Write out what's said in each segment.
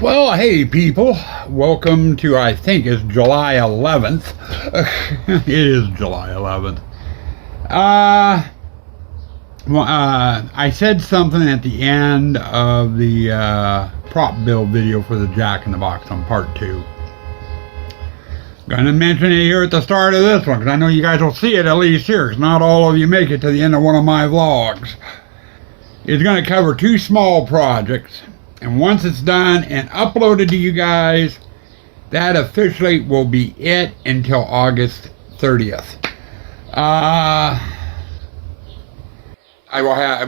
Well, hey people, welcome to, I think it's July 11th. It is July 11th. Uh, I said something at the end of the prop build video for the Jack in the Box on part 2. Gonna mention it here at the start of this one, because I know you guys will see it at least here, because not all of you make it to the end of one of my vlogs. It's gonna cover 2 small projects. And once it's done and uploaded to you guys, that officially will be it until August 30th. I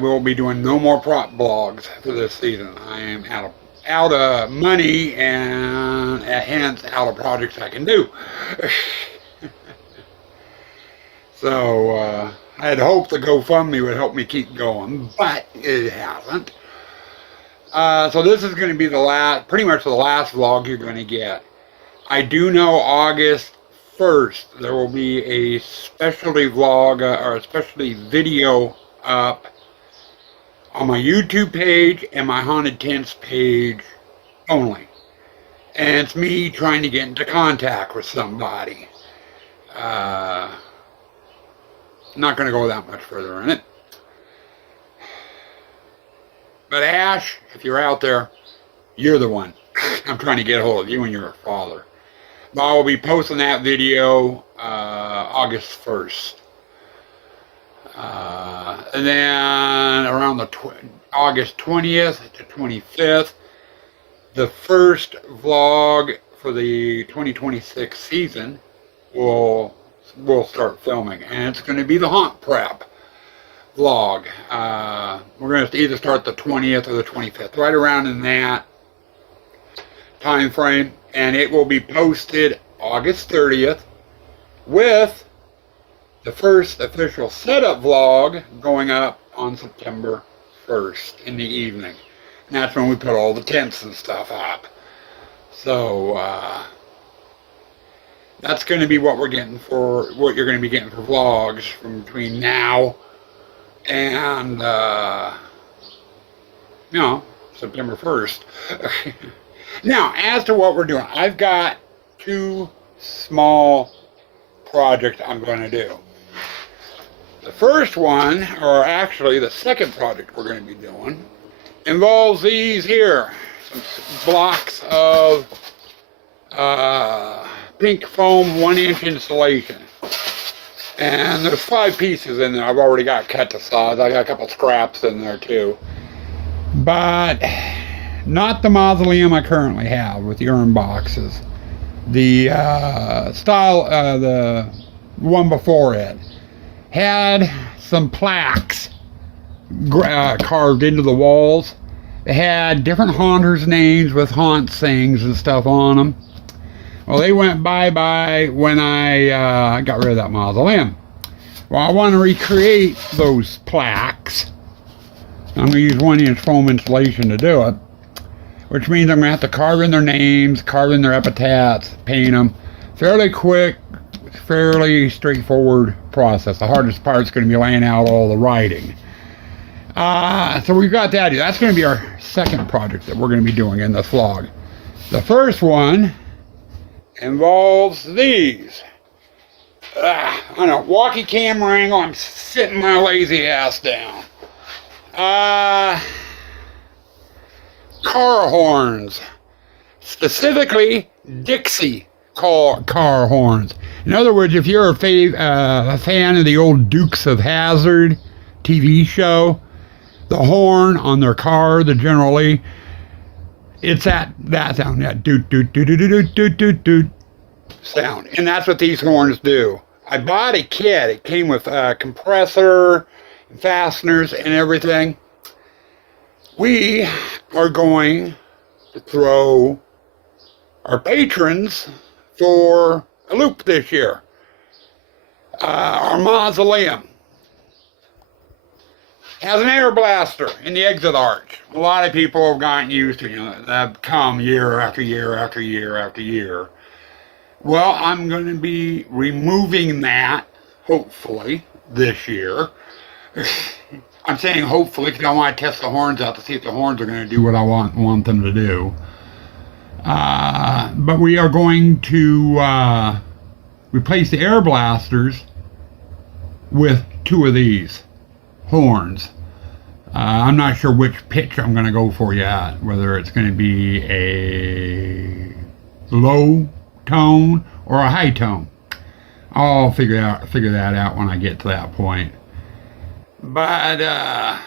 will be doing no more prop blogs for this season. I am out of money and hence out of projects I can do. So I had hoped the GoFundMe would help me keep going, but it hasn't. So this is going to be pretty much the last vlog you're going to get. I do know August 1st there will be a specialty vlog or a specialty video up on my YouTube page and my Haunted Tents page only. And it's me trying to get into contact with somebody. Not going to go that much further in it. But Ash, if you're out there, you're the one. I'm trying to get a hold of you and your father. But I will be posting that video August 1st. And then around the August 20th to 25th, the first vlog for the 2026 season will start filming. And it's going to be the haunt prep vlog. We're going to either start the 20th or the 25th, right around in that time frame, and it will be posted August 30th with the first official setup vlog going up on September 1st in the evening. And that's when we put all the tents and stuff up. So that's going to be what you're going to be getting for vlogs from between now and September 1st. Now, as to what we're doing, I've got 2 small projects I'm going to do. The first one, or actually the second project we're going to be doing, involves these here, some blocks of pink foam 1-inch insulation. And there's 5 pieces in there. I've already got cut to size. I got a couple scraps in there too. But not the mausoleum I currently have with the urn boxes. The the one before it had some plaques carved into the walls. It had different haunters' names with haunt sayings and stuff on them. Well, they went bye-bye when I got rid of that mausoleum. Well, I want to recreate those plaques. I'm going to use 1-inch foam insulation to do it, which means I'm going to have to carve in their names, carve in their epitaphs, paint them. Fairly quick, fairly straightforward process. The hardest part is going to be laying out all the writing. So we've got that. That's going to be our second project that we're going to be doing in this vlog. The first one involves these. I don't know, walkie camera angle, I'm sitting my lazy ass down. Car horns. Specifically, Dixie car horns. In other words, if you're a fan of the old Dukes of Hazzard TV show, the horn on their car, generally, it's that sound, that doot doot doot doot doot doot doot doot sound, and that's what these horns do. I bought a kit. It came with a compressor, fasteners, and everything. We are going to throw our patrons for a loop this year. Our mausoleum has an air blaster in the exit arch. A lot of people have gotten used to, that come year after year after year after year. Well, I'm going to be removing that, hopefully, this year. I'm saying hopefully because I want to test the horns out to see if the horns are going to do what I want them to do. But we are going to replace the air blasters with 2 of these horns. I'm not sure which pitch I'm going to go for yet, whether it's going to be a low tone or a high tone. I'll figure that out when I get to that point. But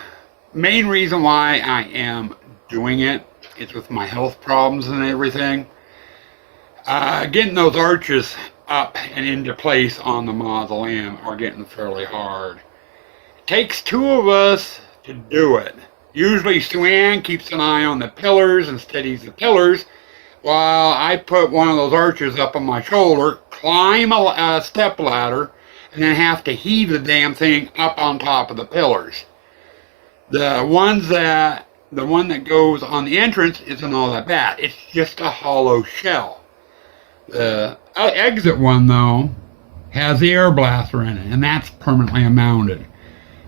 main reason why I am doing it is with my health problems and everything. Getting those arches up and into place on the mausoleum are getting fairly hard. It takes 2 of us to do it. Usually Sue Ann keeps an eye on the pillars and steadies the pillars, while I put one of those arches up on my shoulder, climb a step ladder, and then have to heave the damn thing up on top of the pillars. The one that goes on the entrance isn't all that bad. It's just a hollow shell. The exit one, though, has the air blaster in it, and that's permanently mounted.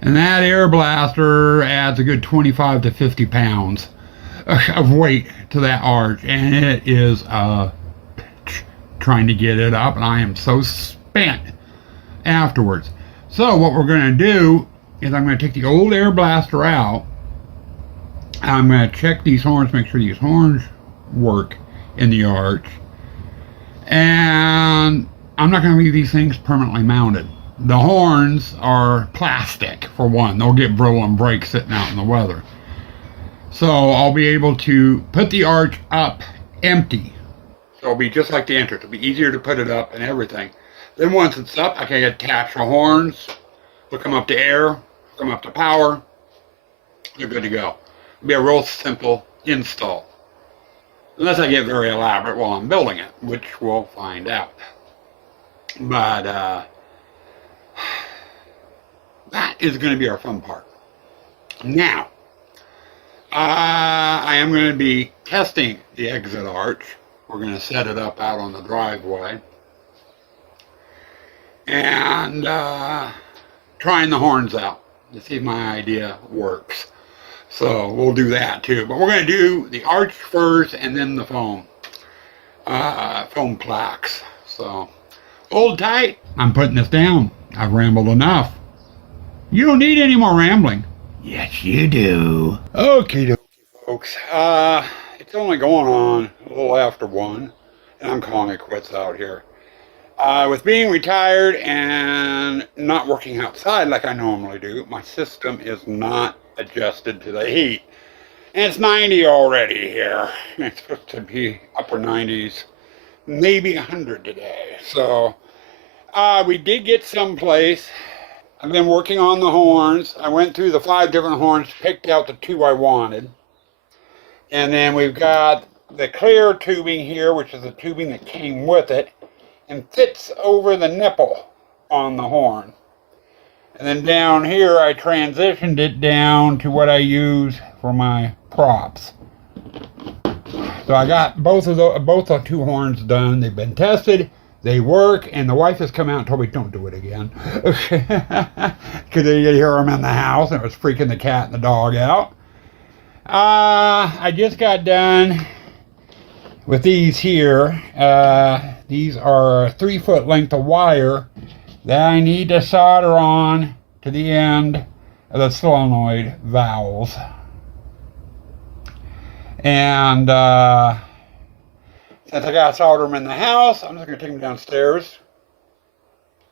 And that air blaster adds a good 25 to 50 pounds of weight to that arch, and it is trying to get it up, and I am so spent afterwards. So what we're going to do is I'm going to take the old air blaster out. I'm going to check these horns, make sure these horns work in the arch. And I'm not going to leave these things permanently mounted. The horns are plastic, for one. They'll get brittle and break sitting out in the weather. So I'll be able to put the arch up empty. So it'll be just like the entrance. It'll be easier to put it up and everything. Then once it's up, I can attach the horns, hook them up to air, hook them up to power. They're good to go. It'll be a real simple install. Unless I get very elaborate while I'm building it, which we'll find out. But that is going to be our fun part. Now, I am going to be testing the exit arch. We're going to set it up out on the driveway. And trying the horns out to see if my idea works. So we'll do that too. But we're going to do the arch first and then the foam plaques. So hold tight. I'm putting this down. I've rambled enough. You don't need any more rambling. Yes, you do. Okay, folks. It's only going on a little after 1, and I'm calling it quits out here. With being retired and not working outside like I normally do, my system is not adjusted to the heat. And it's 90 already here. It's supposed to be upper 90s, maybe 100 today. So we did get someplace. I've been working on the horns. I went through the 5 different horns, picked out the 2 I wanted. And then we've got the clear tubing here, which is the tubing that came with it, and fits over the nipple on the horn. And then down here, I transitioned it down to what I use for my props. So I got both the 2 horns done. They've been tested. They work, and the wife has come out and told me, don't do it again. Because you hear them in the house, and it was freaking the cat and the dog out. I just got done with these here. These are a 3-foot length of wire that I need to solder on to the end of the solenoid valves. And since I got to solder them in the house, I'm just going to take them downstairs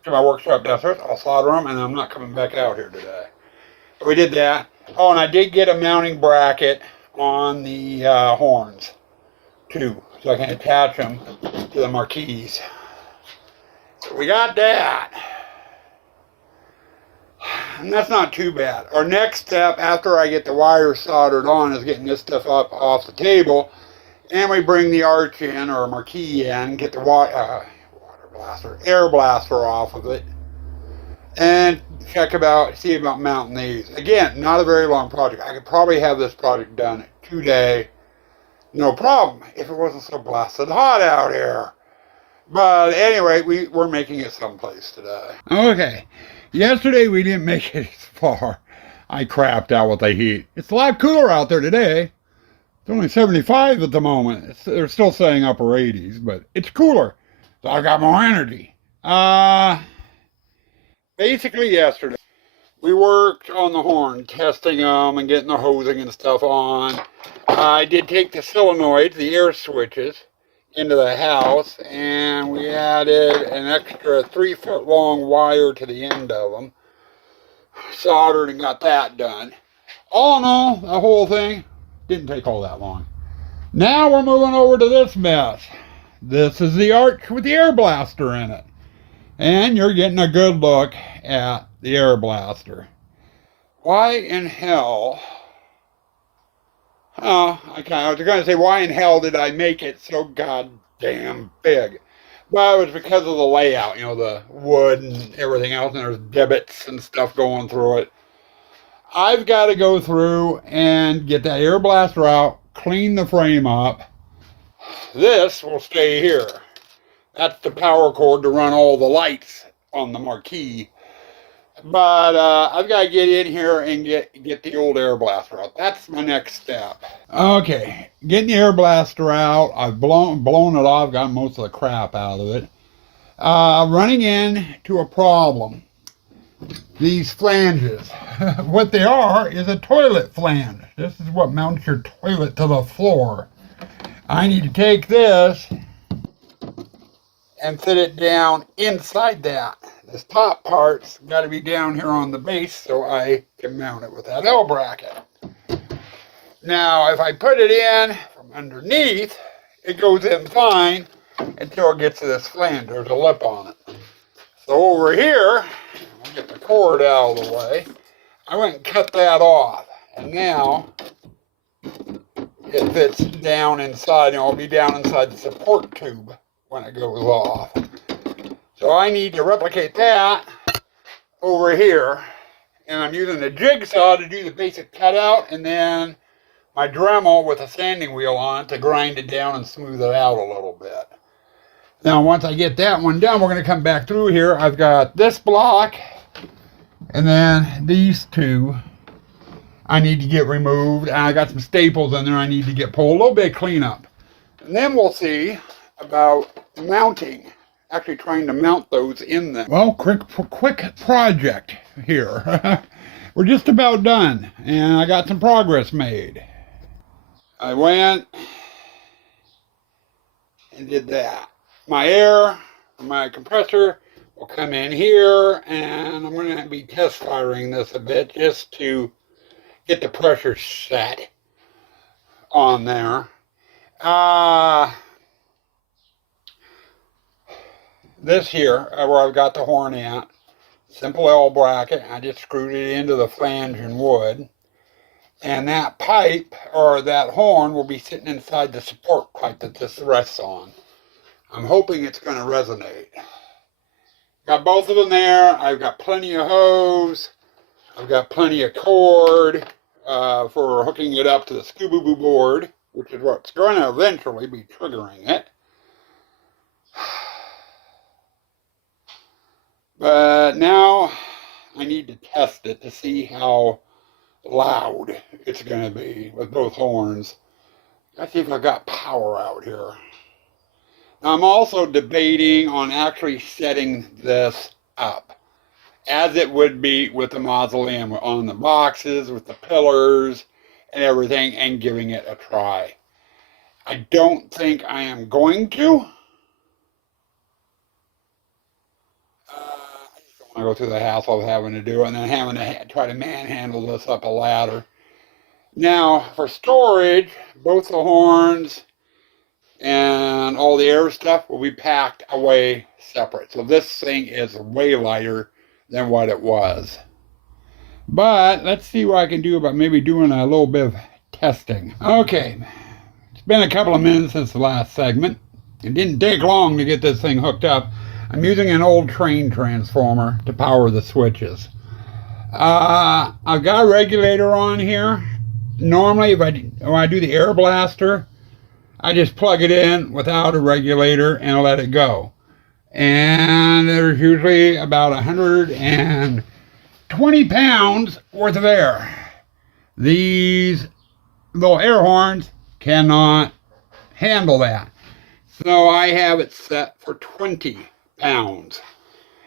to my workshop downstairs. I'll solder them, and I'm not coming back out here today. So we did that. Oh, and I did get a mounting bracket on the horns, too, so I can attach them to the marquees. So we got that. And that's not too bad. Our next step, after I get the wires soldered on, is getting this stuff up off the table. And we bring the arch in, or marquee in, get the air blaster off of it. And see about mounting these. Again, not a very long project. I could probably have this project done today, no problem, if it wasn't so blasted hot out here. But anyway, we're making it someplace today. Okay. Yesterday we didn't make it as far. I crapped out with the heat. It's a lot cooler out there today. It's only 75 at the moment. They're still saying upper 80s, but it's cooler. So I got more energy. Basically yesterday, we worked on the horn, testing them and getting the hosing and stuff on. I did take the solenoids, the air switches, into the house, and we added an extra 3-foot long wire to the end of them. Soldered and got that done. All in all, the whole thing didn't take all that long. Now we're moving over to this mess. This is the arch with the air blaster in it. And you're getting a good look at the air blaster. Why in hell... I was going to say, why in hell did I make it so goddamn big? Well, it was because of the layout, the wood and everything else, and there's divots and stuff going through it. I've got to go through and get that air blaster out, clean the frame up. This will stay here. That's the power cord to run all the lights on the marquee. But I've got to get in here and get the old air blaster out. That's my next step. Okay, getting the air blaster out. I've blown it off, got most of the crap out of it. Running into a problem. These flanges. What they are is a toilet flange. This is what mounts your toilet to the floor. I need to take this and fit it down inside that. This top part's got to be down here on the base so I can mount it with that L bracket. Now, if I put it in from underneath, it goes in fine until it gets to this flange. There's a lip on it. So over here, I'll get the cord out of the way. I went and cut that off. And now, it fits down inside, and it'll be down inside the support tube when it goes off. So I need to replicate that over here, and I'm using the jigsaw to do the basic cutout, and then my Dremel with a sanding wheel on it to grind it down and smooth it out a little bit. Now once I get that one done, we're going to come back through here. I've got this block, and then these two I need to get removed, and I got some staples in there I need to get pulled, a little bit of cleanup. And then we'll see about mounting. Actually trying to mount those in there. Well, quick project here. We're just about done, and I got some progress made. I went and did that. My compressor will come in here, and I'm going to be test firing this a bit just to get the pressure set on there. This here, where I've got the horn at, simple L bracket, I just screwed it into the flange in wood. And that pipe, or that horn, will be sitting inside the support pipe that this rests on. I'm hoping it's going to resonate. Got both of them there. I've got plenty of hose. I've got plenty of cord for hooking it up to the Scooby-Doo board, which is what's going to eventually be triggering it. But now I need to test it to see how loud it's going to be with both horns. Let's see if I've got power out here. Now I'm also debating on actually setting this up as it would be with the mausoleum, on the boxes, with the pillars and everything, and giving it a try. I don't think I am going to. I go through the hassle of having to do it and then having to try to manhandle this up a ladder. Now, for storage, both the horns and all the air stuff will be packed away separate. So this thing is way lighter than what it was. But let's see what I can do about maybe doing a little bit of testing. Okay, it's been a couple of minutes since the last segment. It didn't take long to get this thing hooked up. I'm using an old train transformer to power the switches. I've got a regulator on here. Normally, when I do the air blaster, I just plug it in without a regulator and let it go. And there's usually about 120 pounds worth of air. These little air horns cannot handle that. So I have it set for 20 pounds.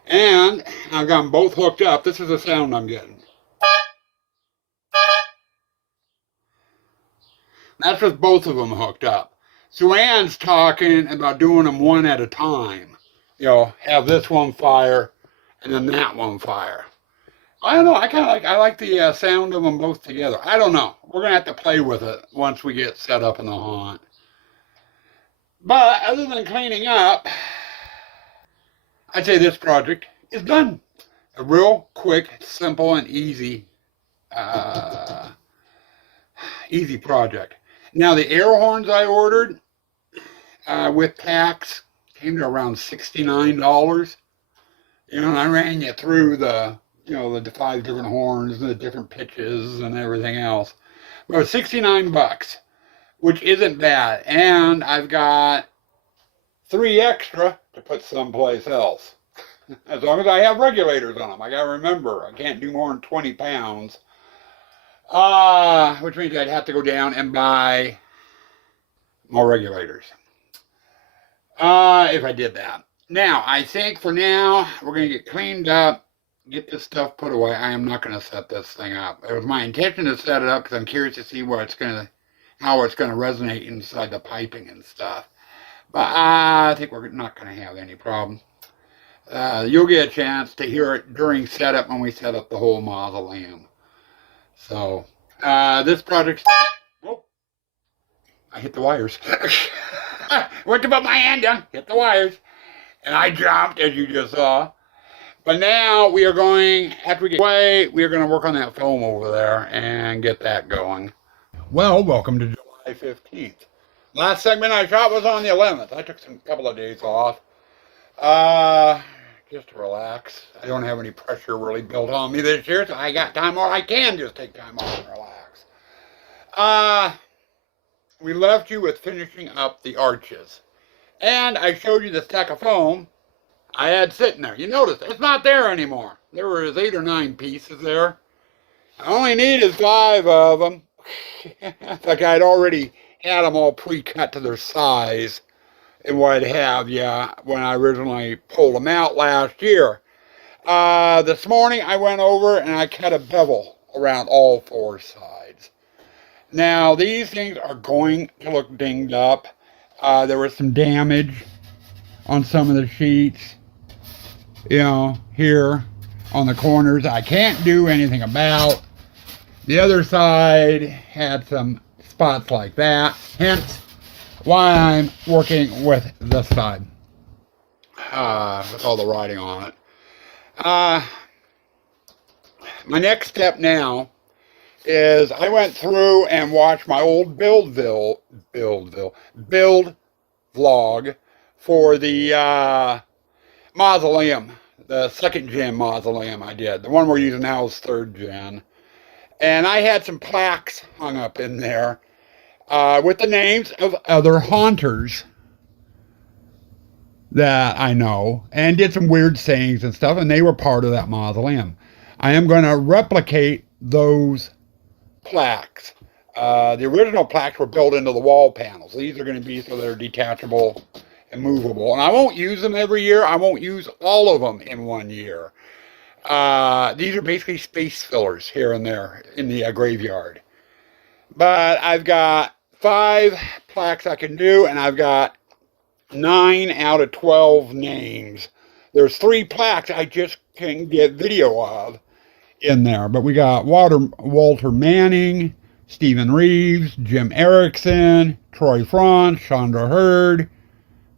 And I've got them both hooked up. This is the sound I'm getting. That's with both of them hooked up. Sue Ann's talking about doing them one at a time. You know, have this one fire and then that one fire. I don't know. I like the sound of them both together. I don't know. We're gonna have to play with it once we get set up in the haunt. But other than cleaning up, I'd say this project is done. A real quick, simple, and easy project. Now the air horns I ordered with tax came to around $69. You know, and I ran you through the 5 different horns and the different pitches and everything else. But $69, which isn't bad. And I've got 3 extra to put someplace else. As long as I have regulators on them. I gotta remember, I can't do more than 20 pounds. Which means I'd have to go down and buy more regulators. If I did that. Now, I think for now, we're going to get cleaned up, get this stuff put away. I am not going to set this thing up. It was my intention to set it up because I'm curious to see how it's going to resonate inside the piping and stuff. But I think we're not going to have any problem. You'll get a chance to hear it during setup when we set up the whole mausoleum. So, this project, whoop, I hit the wires. Went to put my hand down, hit the wires, and I jumped, as you just saw. But now we are going, after we get away, we are going to work on that foam over there and get that going. Well, welcome to July 15th. Last segment I shot was on the 11th. I took a couple of days off. Just to relax. I don't have any pressure really built on me this year, so I got time off. I can just take time off and relax. We left you with finishing up the arches. And I showed you the stack of foam I had sitting there. You notice it's not there anymore. There was 8 or 9 pieces there. I only needed 5 of them. It's like I'd already had them all pre-cut to their size and what have you when I originally pulled them out last year. This morning I went over and I cut a bevel around all 4 sides. Now these things are going to look dinged up. There was some damage on some of the sheets, you know, here on the corners. I can't do anything about. The other side had some spots like that, hence why I'm working with this side with all the writing on it. My next step now is I went through and watched my old build vlog for the mausoleum, the 2nd gen mausoleum I did. The one we're using now is 3rd gen. And I had some plaques hung up in there with the names of other haunters that I know, and did some weird sayings and stuff, and they were part of that mausoleum. I am going to replicate those plaques. The original plaques were built into the wall panels. These are going to be so they're detachable and movable. And I won't use them every year. I won't use all of them in one year. These are basically space fillers here and there in the graveyard. But I've got 5 plaques I can do, and I've got 9 out of 12 names. There's 3 plaques I just can get video of in there. But we got Walter Manning, Stephen Reeves, Jim Erickson, Troy Franz, Chandra Hurd,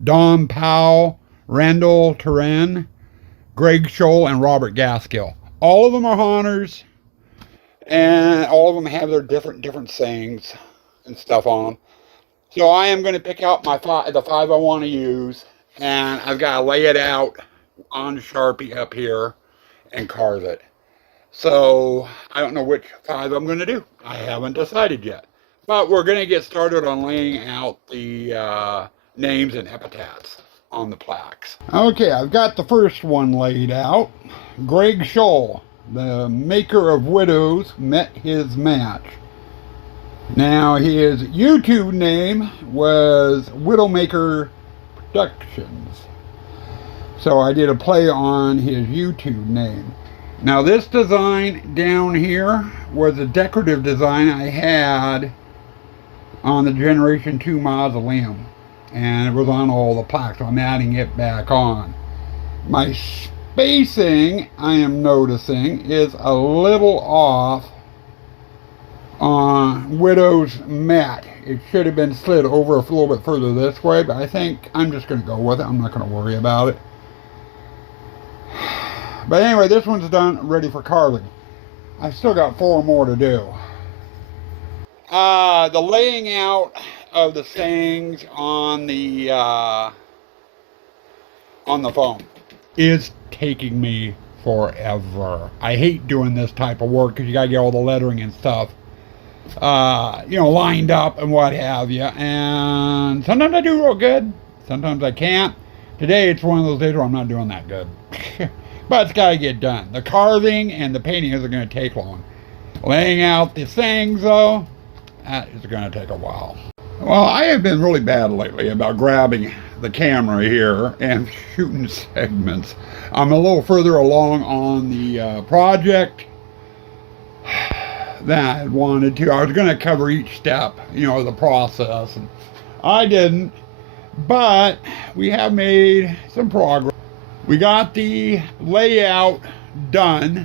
Don Powell, Randall Turen, Greg Scholl, and Robert Gaskill. All of them are haunters, and all of them have their different sayings and stuff on them. So I am going to pick out the 5 I want to use, and I've got to lay it out on Sharpie up here and carve it. So I don't know which 5 I'm going to do. I haven't decided yet. But we're going to get started on laying out the names and epitaphs on the plaques. Okay, I've got the first one laid out. Greg Scholl, the maker of widows, met his match. Now his YouTube name was Widowmaker Productions. So I did a play on his YouTube name. Now this design down here was a decorative design I had on the Generation 2 mausoleum. And it was on all the plaques, so I'm adding it back on. My spacing, I am noticing, is a little off on Widow's mat. It should have been slid over a little bit further this way, but I think I'm just going to go with it. I'm not going to worry about it. But anyway, this one's done, ready for carving. I've still got 4 more to do. The laying out of the things on the phone is taking me forever. I hate doing this type of work because you gotta get all the lettering and stuff, lined up and what have you. And sometimes I do real good, sometimes I can't. Today it's one of those days where I'm not doing that good. But it's gotta get done. The carving and the painting isn't gonna take long. Laying out the things though, that is gonna take a while. Well, I have been really bad lately about grabbing the camera here and shooting segments. I'm a little further along on the project than I wanted to. I was going to cover each step, of the process, and I didn't. But we have made some progress. We got the layout done,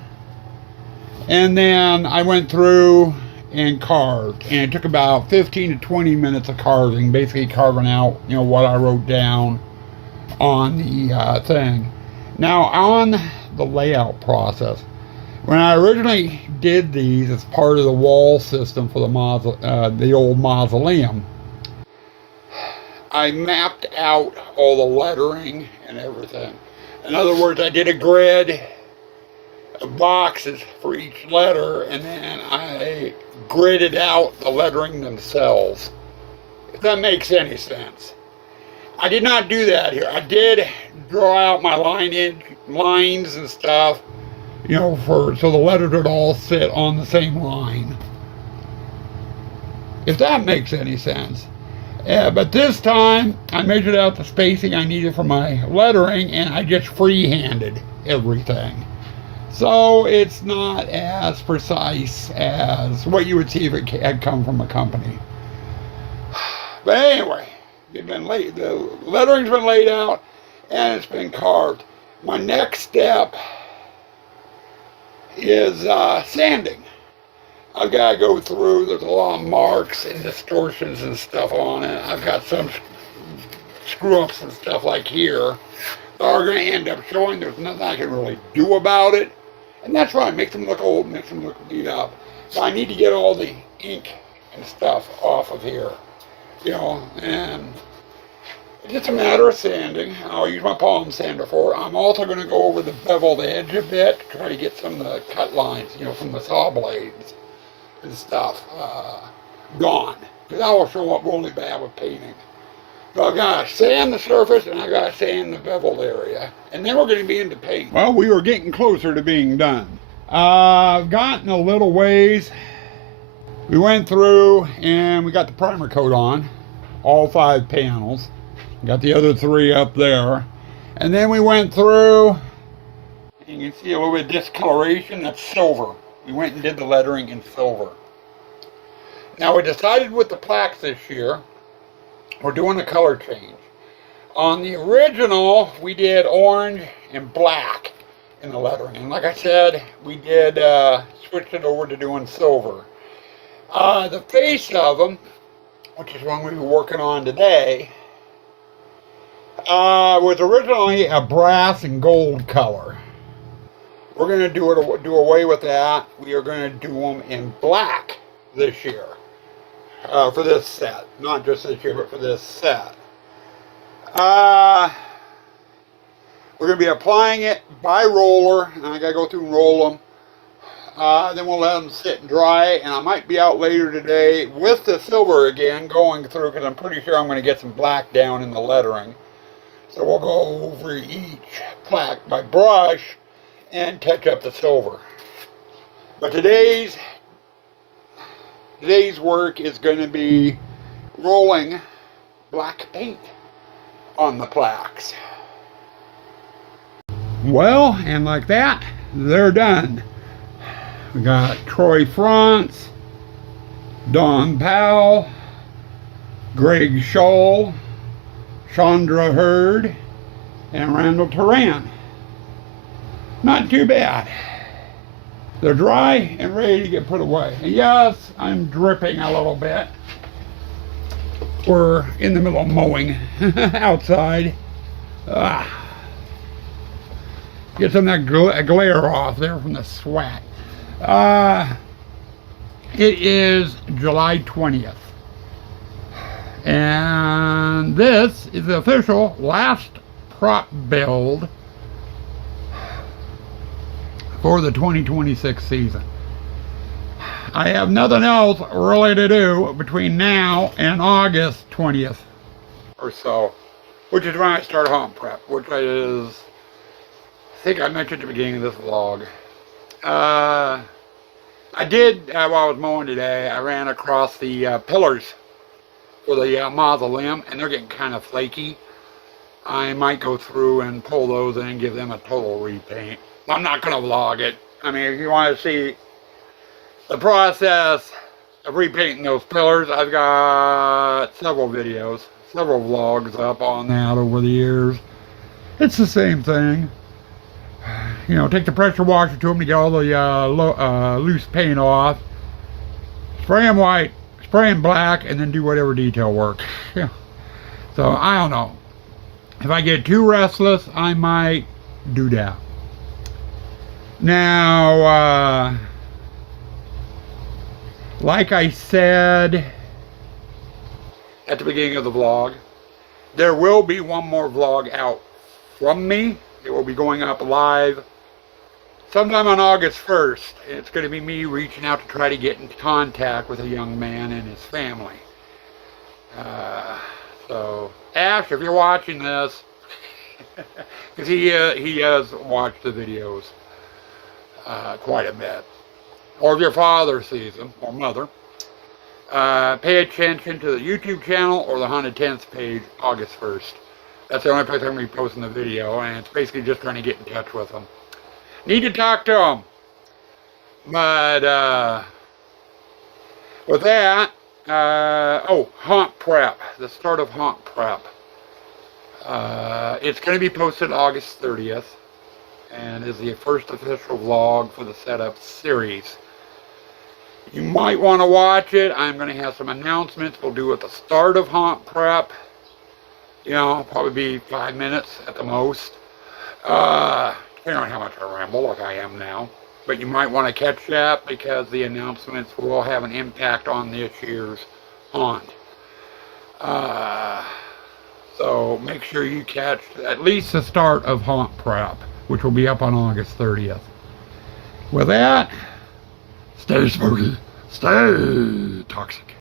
and then I went through and carved, and it took about 15 to 20 minutes of carving, basically carving out what I wrote down on the thing. Now on the layout process, when I originally did these as part of the wall system for the old mausoleum, I mapped out all the lettering and everything. In other words, I did a grid of boxes for each letter, and then I gridded out the lettering themselves, if that makes any sense. I did not do that here. I did draw out my lines and stuff, so the letters would all sit on the same line, if that makes any sense. Yeah, but this time I measured out the spacing I needed for my lettering, and I just freehanded everything. So it's not as precise as what you would see if it had come from a company. But anyway, the lettering's been laid out and it's been carved. My next step is sanding. I've got to go through, there's a lot of marks and distortions and stuff on it. I've got some screw-ups and stuff like here that are going to end up showing. There's nothing I can really do about it. And that's right, makes them look old, makes them look beat up. So I need to get all the ink and stuff off of here, and it's just a matter of sanding. I'll use my palm sander for it. I'm also going to go over the beveled edge a bit to try to get some of the cut lines, from the saw blades and stuff gone. Because that will show up really bad with painting. So I've got to sand the surface and I've got to sand the beveled area. And then we're going to be into paint. Well, we were getting closer to being done. I've gotten a little ways. We went through and we got the primer coat on, all 5 panels. Got the other 3 up there. And then we went through, and you can see a little bit of discoloration, that's silver. We went and did the lettering in silver. Now we decided with the plaques this year, we're doing a color change. On the original, we did orange and black in the lettering. And like I said, we did switch it over to doing silver. The face of them, which is one we were working on today, was originally a brass and gold color. We're going to do away with that. We are going to do them in black this year. For this set. Not just this year, but for this set. We're going to be applying it by roller, and I got to go through and roll them. Then we'll let them sit and dry, and I might be out later today with the silver again going through, because I'm pretty sure I'm going to get some black down in the lettering. So we'll go over each plaque by brush and touch up the silver. But today's today's work is going to be rolling black paint on the plaques. Well, and like that, they're done. We got Troy France, Don Powell, Greg Scholl, Chandra Hurd, and Randall Turan. Not too bad. They're dry and ready to get put away. And yes, I'm dripping a little bit. We're in the middle of mowing outside. Get some of that glare off there from the sweat. It is July 20th. And this is the official last prop build for the 2026 season. I have nothing else really to do between now and August 20th or so, which is when I start home prep, which is, I think I mentioned at the beginning of this vlog. I did, while I was mowing today, I ran across the pillars for the mausoleum, and they're getting kind of flaky. I might go through and pull those in and give them a total repaint. I'm not going to vlog it. I mean, if you want to see the process of repainting those pillars, I've got several videos, several vlogs up on that over the years. It's the same thing. You know, take the pressure washer to them to get all the loose paint off. Spray them white, spray them black, and then do whatever detail work. Yeah. So, I don't know. If I get too restless, I might do that. Now, like I said at the beginning of the vlog, there will be one more vlog out from me. It will be going up live sometime on August 1st. It's going to be me reaching out to try to get in contact with a young man and his family. So, Ash, if you're watching this, because he has watched the videos quite a bit, or if your father sees them, or mother, pay attention to the YouTube channel or the Haunted Tents page August 1st. That's the only place I'm going to be posting the video, and it's basically just trying to get in touch with them. Need to talk to them. But, with that, Haunt Prep. The start of Haunt Prep. It's going to be posted August 30th, and is the first official vlog for the setup series. You might want to watch it. I'm going to have some announcements we'll do at the start of Haunt Prep. You know, probably be 5 minutes at the most. Depending on how much I ramble, like I am now. But you might want to catch that, because the announcements will have an impact on this year's haunt. So make sure you catch at least the start of Haunt Prep, which will be up on August 30th. With that, stay spooky, stay toxic.